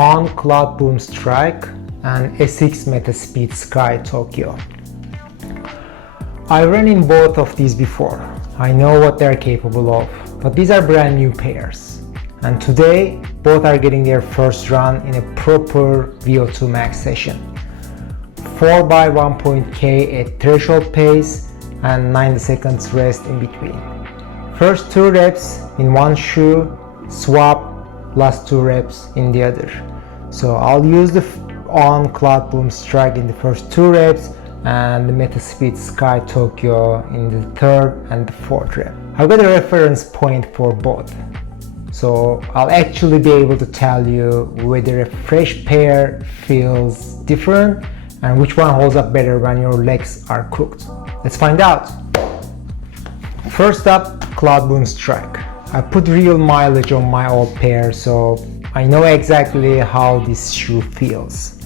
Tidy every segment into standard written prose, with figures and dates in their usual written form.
On Cloudboom Strike and Asics Metaspeed Sky Tokyo. I ran in both of these before. I know what they're capable of, but these are brand new pairs. And today, both are getting their first run in a proper VO2 Max session. 4x1.k at threshold pace and 90 seconds rest in between. First 2 reps in one shoe, swap last 2 reps in the other. So I'll use the On Cloudboom Strike in the first 2 reps and the Metaspeed Sky Tokyo in the 3rd and the 4th rep. I've got a reference point for both, so I'll actually be able to tell you whether a fresh pair feels different and which one holds up better when your legs are cooked. Let's find out. First up, Cloudboom Strike. I put real mileage on my old pair, so I know exactly how this shoe feels.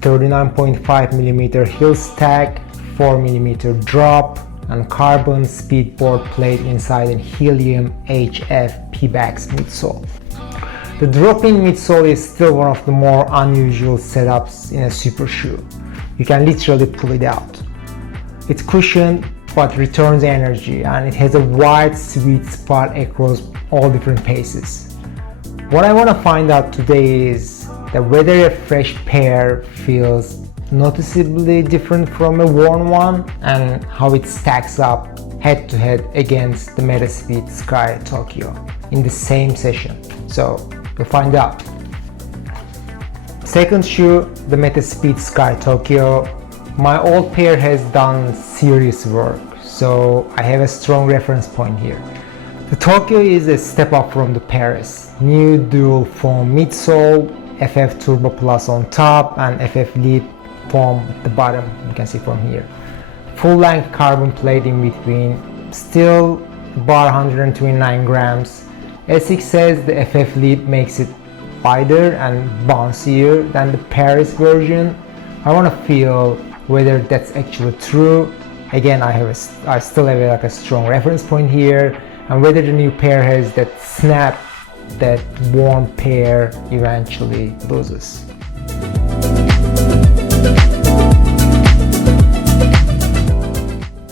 39.5mm heel stack, 4mm drop, and carbon speedboard plate inside a helium HF P-Bax midsole. The drop-in midsole is still one of the more unusual setups in a super shoe. You can literally pull it out. It's cushioned but returns energy, and it has a wide sweet spot across all different paces. What I want to find out today is that whether a fresh pair feels noticeably different from a worn one and how it stacks up head to head against the Metaspeed Sky Tokyo in the same session. So we'll find out. Second shoe, the Metaspeed Sky Tokyo. My old pair has done serious work, so I have a strong reference point here. The Tokyo is a step up from the Paris. New dual foam midsole, FF Turbo Plus on top and FF Leap foam at the bottom, you can see from here. Full length carbon plate in between, still bar 129 grams. Asics says the FF Leap makes it wider and bouncier than the Paris version. I want to feel whether that's actually true. Again, I still have like a strong reference point here, and whether the new pair has that snap that worn pair eventually loses.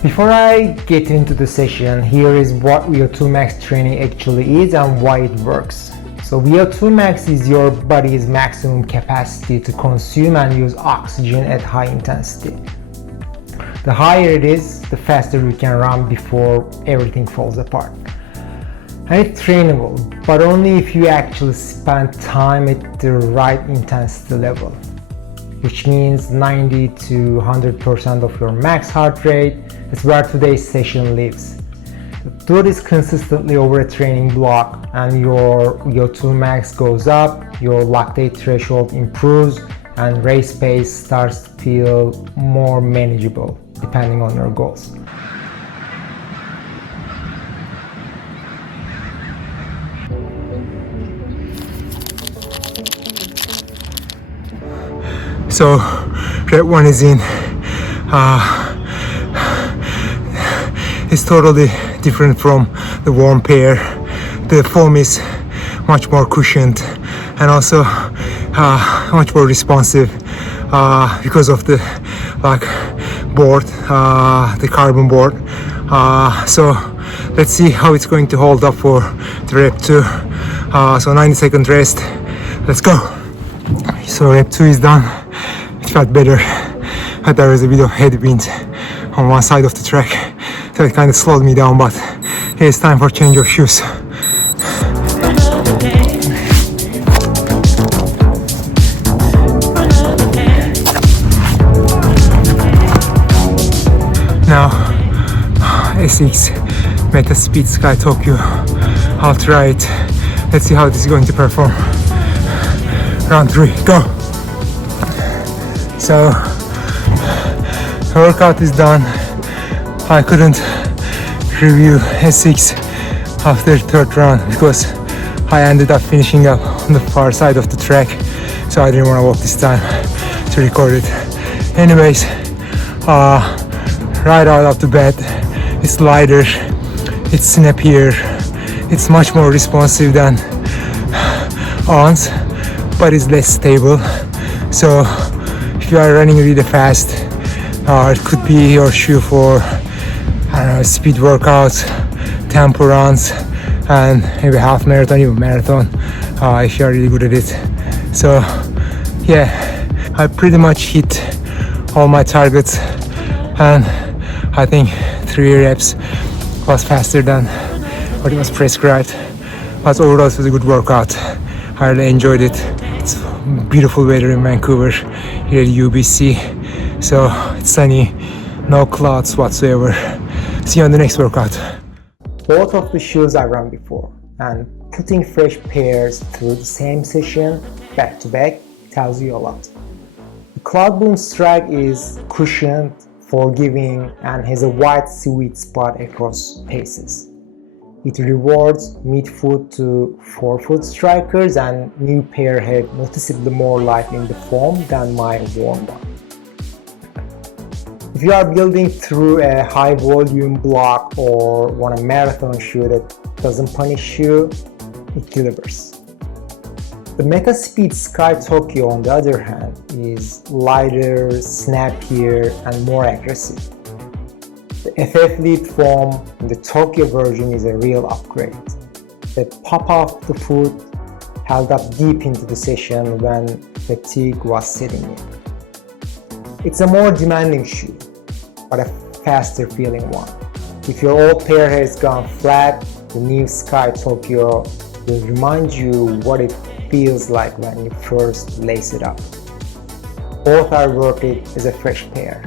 Before I get into the session, here is what VO2 Max training actually is and why it works. So VO2 Max is your body's maximum capacity to consume and use oxygen at high intensity. The higher it is, the faster you can run before everything falls apart. And it's trainable, but only if you actually spend time at the right intensity level, which means 90 to 100% of your max heart rate. That's where today's session lives. Do this consistently over a training block and your VO2 max goes up, your lactate threshold improves, and race pace starts to feel more manageable depending on your goals. So rep 1 is in. It's totally different from the worn pair. The foam is much more cushioned and also much more responsive because of the board, the carbon board. So let's see how it's going to hold up for the rep 2. So 90-second rest. Let's go. So rep 2 is done. It felt better, but there was a bit of headwind on one side of the track, so it kind of slowed me down, but it's time for change of shoes. Now Asics Metaspeed Sky Tokyo. I'll try it. Let's see how this is going to perform. Round 3, go! So the workout is done. I couldn't review Asics after the 3rd round because I ended up finishing up on the far side of the track, so I didn't want to walk this time to record it. Anyways, right out of the bed, it's lighter, it's snappier, it's much more responsive than On's, but it's less stable. So if you are running really fast, it could be your shoe for, I don't know, speed workouts, tempo runs, and maybe half marathon, even marathon, if you are really good at it. So yeah, I pretty much hit all my targets, and I think 3 reps was faster than what was prescribed. But overall it was a good workout. I really enjoyed it. It's beautiful weather in Vancouver here at UBC, so it's sunny, no clouds whatsoever. See you on the next workout. Both of the shoes I run before, and putting fresh pairs through the same session back to back tells you a lot. The Cloudboom Strike is cushioned, forgiving, and has a wide sweet spot across paces. It rewards mid-foot to forefoot strikers, and new pair had noticeably more life in the foam than my worn one. If you are building through a high volume block or want a marathon shoe that doesn't punish you, it delivers. The Metaspeed Sky Tokyo, on the other hand, is lighter, snappier, and more aggressive. The FF Lead foam in the Tokyo version is a real upgrade. The pop off the foot held up deep into the session when fatigue was setting in. It's a more demanding shoe, but a faster feeling one. If your old pair has gone flat, the new Sky Tokyo will remind you what it feels like when you first lace it up. Both are worth it as a fresh pair.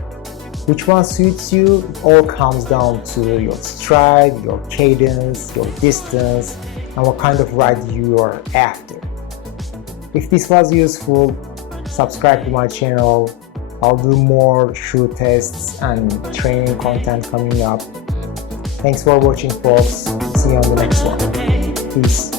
Which one suits you? It all comes down to your stride, your cadence, your distance, and what kind of ride you are after. If this was useful, subscribe to my channel. I'll do more shoe tests and training content coming up. Thanks for watching, folks. See you on the next one. Peace.